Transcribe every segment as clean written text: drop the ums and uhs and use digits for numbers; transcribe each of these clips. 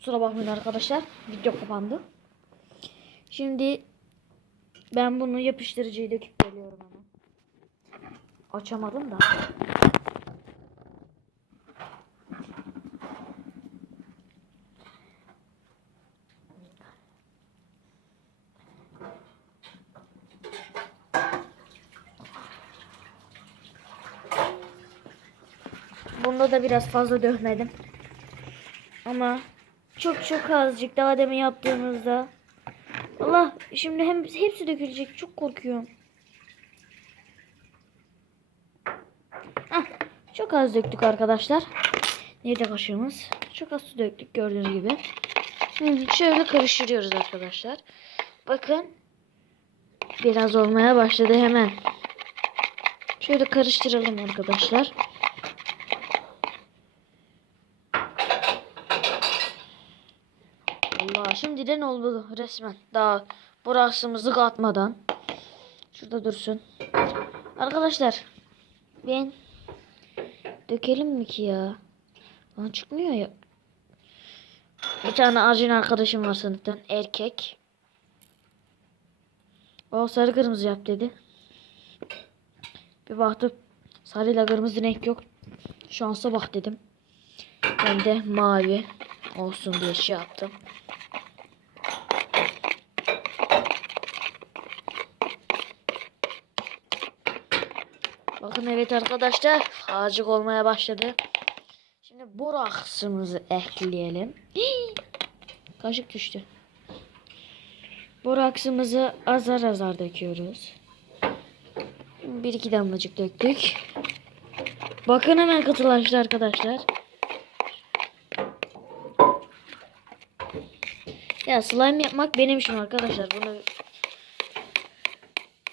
Kusura bakmayın arkadaşlar. Video kapandı. Şimdi ben bunu yapıştırıcıyı döküp geliyorum hemen. Açamadım da. Bunda da biraz fazla dökmedim. Ama çok azıcık daha demin yaptığımızda. Allah, şimdi hepsi dökülecek. Çok korkuyorum. Heh, çok az döktük arkadaşlar. Nerede kaşığımız? Çok az su döktük gördüğünüz gibi. Şöyle karıştırıyoruz arkadaşlar. Bakın. Biraz olmaya başladı hemen. Şöyle karıştıralım arkadaşlar. Allah, şimdiden oldu resmen. Daha burasımızı katmadan. Şurada dursun. Arkadaşlar ben dökelim mi ki ya? Lan çıkmıyor ya. Bir tane arjin arkadaşım var sınıftan, erkek. O sarı kırmızı yap dedi. Bir baktım sarıyla kırmızı renk yok. Şansa bak dedim. Ben de mavi olsun diye şey yaptım. Bakın, evet arkadaşlar, azıcık olmaya başladı. Şimdi boraksımızı ekleyelim. Kaşık düştü. Boraksımızı azar azar döküyoruz. Bir iki damlacık döktük. Bakın hemen katılaştı arkadaşlar. Ya slime yapmak benim işim arkadaşlar. Bunu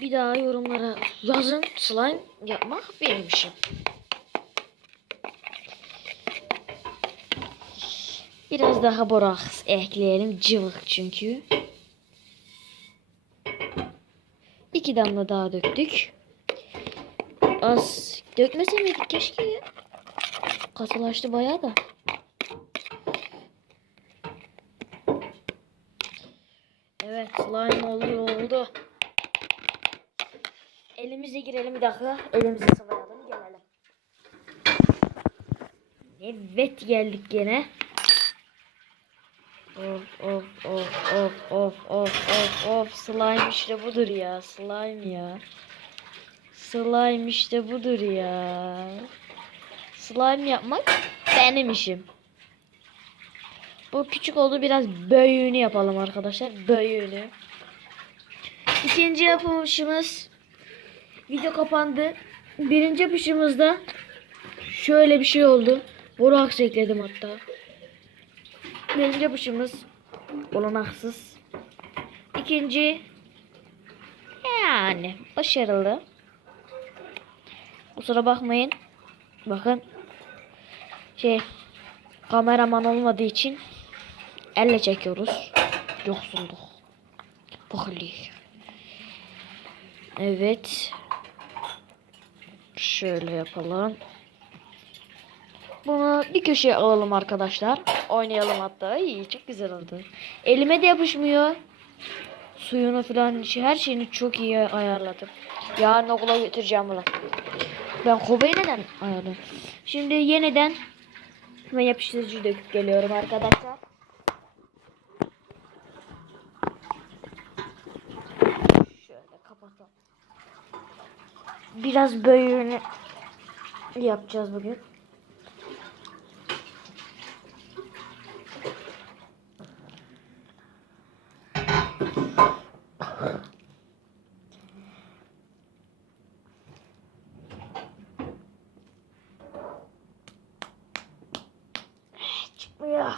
bir daha yorumlara yazın. Slime yapmak benim işim. Biraz daha boraks ekleyelim. Cıvık çünkü. 2 damla daha döktük. Az dökmese miydik keşke ya. Katılaştı bayağı da. Evet, slime oldu. Elimize girelim bir dakika. Elimizi sıvayalım, gelelim. Evet, geldik gene. Of. Slime işte budur ya. Slime ya. Slime işte budur ya. Slime yapmak benim işim. Bu küçük oldu, biraz büyüğünü yapalım arkadaşlar. Büyüğünü. İkinci yapışımız, video kapandı. Birinci yapışımızda şöyle bir şey oldu. Boraks ekledim hatta. Birinci yapışımız olanaksız. İkinci yani başarılı. Kusura bakmayın. Bakın kameraman olmadığı için elle çekiyoruz. Yoksulluk. Bakın. Evet. Şöyle yapalım. Bunu bir köşeye alalım arkadaşlar. Oynayalım hatta. İyi, çok güzel oldu. Elime de yapışmıyor. Suyunu falan, her şeyini çok iyi ayarladım. Yarın okula götüreceğim bunu. Ben Kobe'yi neden ayarladım? Şimdi yeniden ve yapıştırıcı döküp geliyorum arkadaşlar. Şöyle kapatalım. Biraz büyüğünü yapacağız bugün. Çıkmıyor.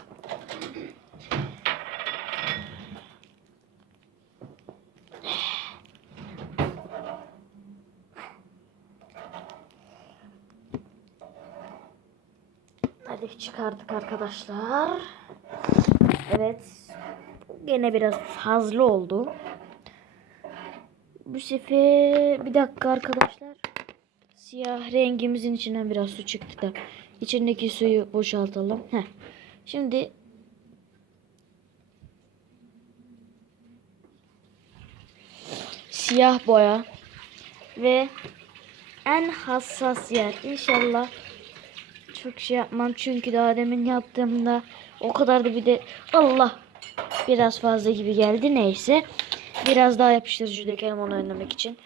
Hadi çıkardık arkadaşlar. Evet. Gene biraz fazla oldu. Bu sefer bir dakika arkadaşlar. Siyah rengimizin içinden biraz su çıktı da içindeki suyu boşaltalım. Şimdi siyah boya ve en hassas yer. İnşallah çok şey yapmam çünkü daha demin yaptığımda o kadar da bir de Allah biraz fazla gibi geldi. Neyse biraz daha yapıştırıcı dökelim onu önlemek için.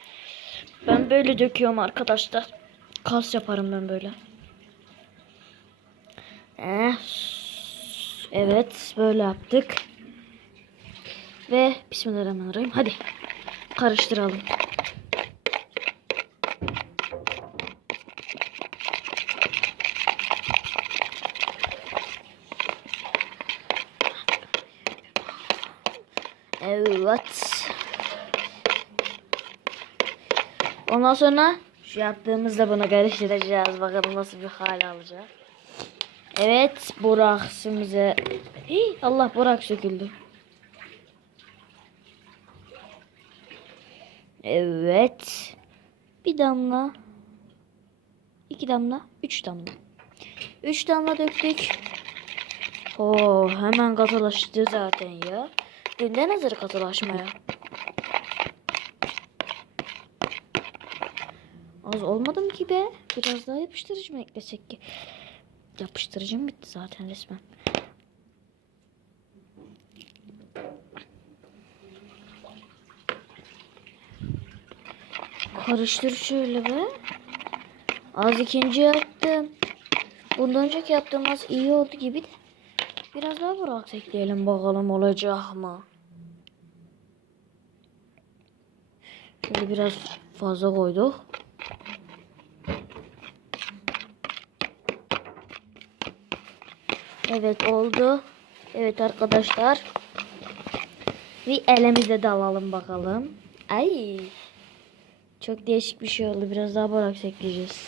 Ben böyle döküyorum arkadaşlar. Kas yaparım ben böyle. Evet böyle yaptık. Ve bismillahirrahmanirrahim. Hadi karıştıralım. Evet. Ondan sonra şu yaptığımızda bunu karıştıracağız. Bakalım nasıl bir hal alacak. Evet, boraksımıza. Allah, borak söküldü. Evet. Bir damla. 2 damla. 3 damla. 3 damla döktük. Oo, hemen katılaştı zaten ya. Dünden hazır katılaşmaya. Az olmadı mı ki be? Biraz daha yapıştırıcı mı eklesek ki? Yapıştırıcım bitti zaten resmen. Karıştır şöyle be. Az ikinci yaptım. Bundan önceki yaptığım az iyi oldu gibi de. Biraz daha bırak ekleyelim bakalım olacak mı? Şöyle biraz fazla koyduk. Evet oldu. Evet arkadaşlar. Bir elimize de alalım bakalım. Ay. Çok değişik bir şey oldu. Biraz daha boraks ekleyeceğiz.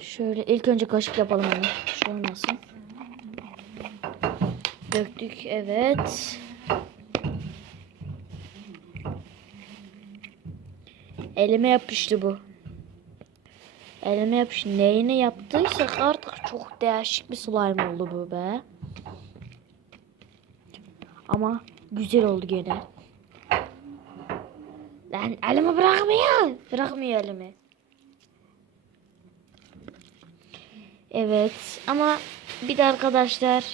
Şöyle ilk önce kaşık yapalım onu. Şu olmasın. Döktük. Evet. Elime yapıştı bu. Elime yapıştı. Neyine yaptıysak artık çok değişik bir slime oldu bu be. Ama güzel oldu gene. Lan elimi bırakmıyor. Bırakmıyor elimi. Evet ama bir de arkadaşlar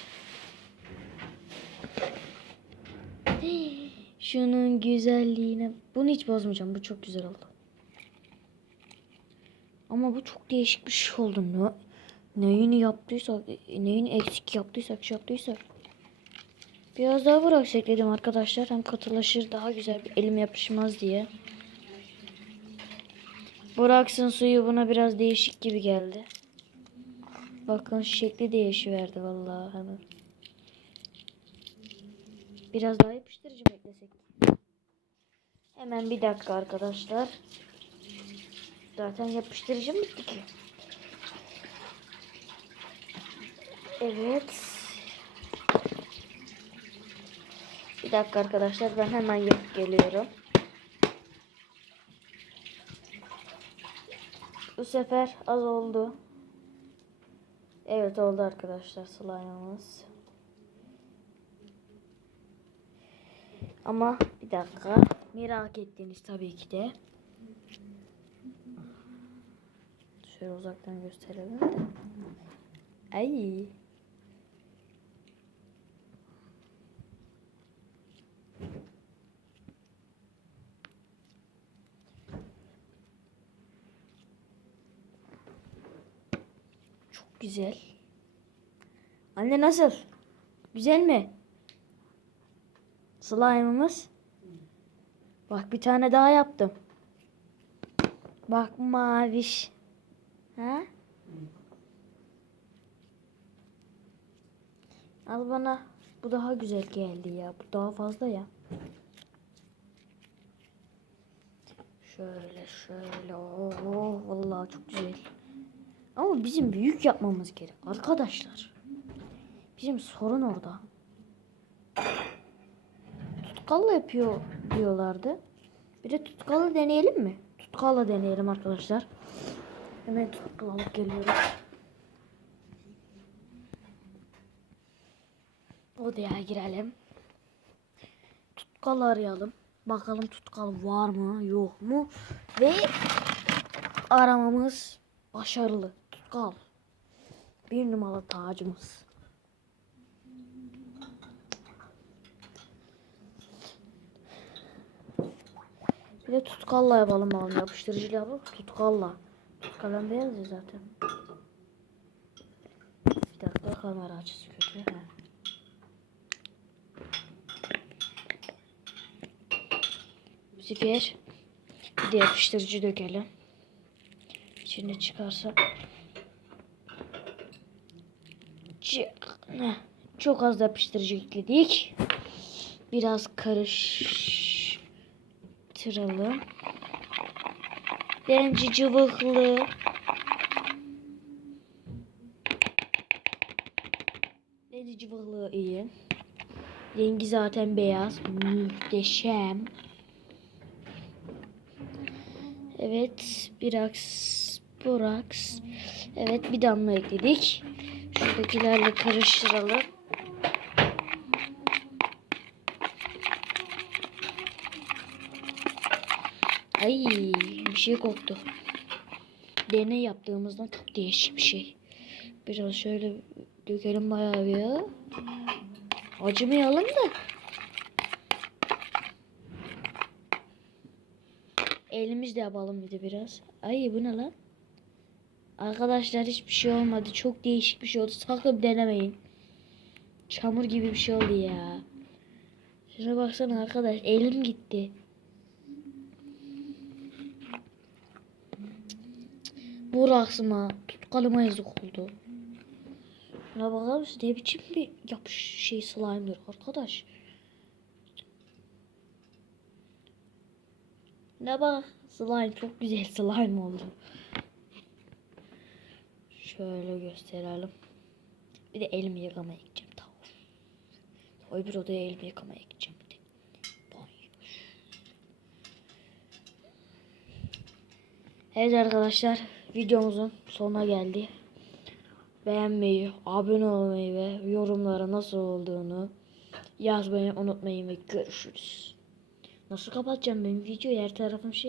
şunun güzelliğine bunu hiç bozmayacağım. Bu çok güzel oldu. Ama bu çok değişik bir şey oldu. Neyini yaptıysak, neyini eksik yaptıysak, şey yaptıysak. Biraz daha boraks ekledim arkadaşlar. Hem katılaşır daha güzel bir elim yapışmaz diye. Boraksın suyu buna biraz değişik gibi geldi. Bakın şekli değişiverdi vallahi hemen. Biraz daha yapıştırıcı mı eklesek? Hemen bir dakika arkadaşlar. Zaten yapıştırıcı mı bitti ki? Evet. Bir dakika arkadaşlar ben hemen yapıp geliyorum. Bu sefer az oldu. Evet oldu arkadaşlar slime'ımız. Ama bir dakika. Merak ettiğiniz tabii ki de. Şöyle uzaktan gösterelim de. Ay. Çok güzel. Anne nasıl? Güzel mi? Slime'ımız. Bak bir tane daha yaptım. Bak maviş. Ha? Al bana. Bu daha güzel geldi ya. Bu daha fazla ya. Şöyle şöyle. Oh, vallahi çok güzel. Ama bizim büyük yapmamız gerek arkadaşlar. Bizim sorun orada. Tutkalla yapıyor diyorlardı. Bir de tutkallı deneyelim mi? Tutkalla deneyelim arkadaşlar. Hemen tutkal alıp geliyorum. Odaya girelim. tutkal arayalım. Bakalım tutkal var mı yok mu? Ve aramamız başarılı. Tutkal. 1 numaralı tacımız. Bir de tutkalla yapalım bakalım. Yapıştırıcıyla yapalım. Tutkalla. Tutkal beyaz ya zaten. Bir dakika, kamera açısı kötü. He. Bu sefer bir de yapıştırıcı dökelim. İçine çıkarsa. Çok az da yapıştırıcı ekledik. Biraz karıştıralım. Bence cıvıklı. Bence cıvıklı iyi. Rengi zaten beyaz. Muhteşem. Evet. Biraz boraks. Evet, bir damla ekledik. Şuradakilerle karıştıralım. Ay, bir şey koktu. Deney yaptığımızdan çok değişik bir şey. Biraz şöyle dökelim bayağı bir. Acımayalım da. Elimizle yapalım bir de biraz. Ay, bu ne lan? Arkadaşlar hiçbir şey olmadı. Çok değişik bir şey oldu. Sakın denemeyin. Çamur gibi bir şey oldu ya. Şuna baksana arkadaş. Elim gitti. Buraksıma. Tutkalıma yazık oldu. Şuna bakar mısın? Ne biçim bir şey slime'dır arkadaş. Ne bak. Slime çok güzel slime oldu. Şöyle gösterelim. Bir de elimi yıkamaya gideceğim. Tamam. Öbür odaya elimi yıkamaya gideceğim. Bir de. Evet arkadaşlar, videomuzun sonuna geldi. Beğenmeyi, abone olmayı ve yorumlara nasıl olduğunu yazmayı unutmayın ve görüşürüz. Nasıl kapatacağım ben videoyu? Her tarafım şey.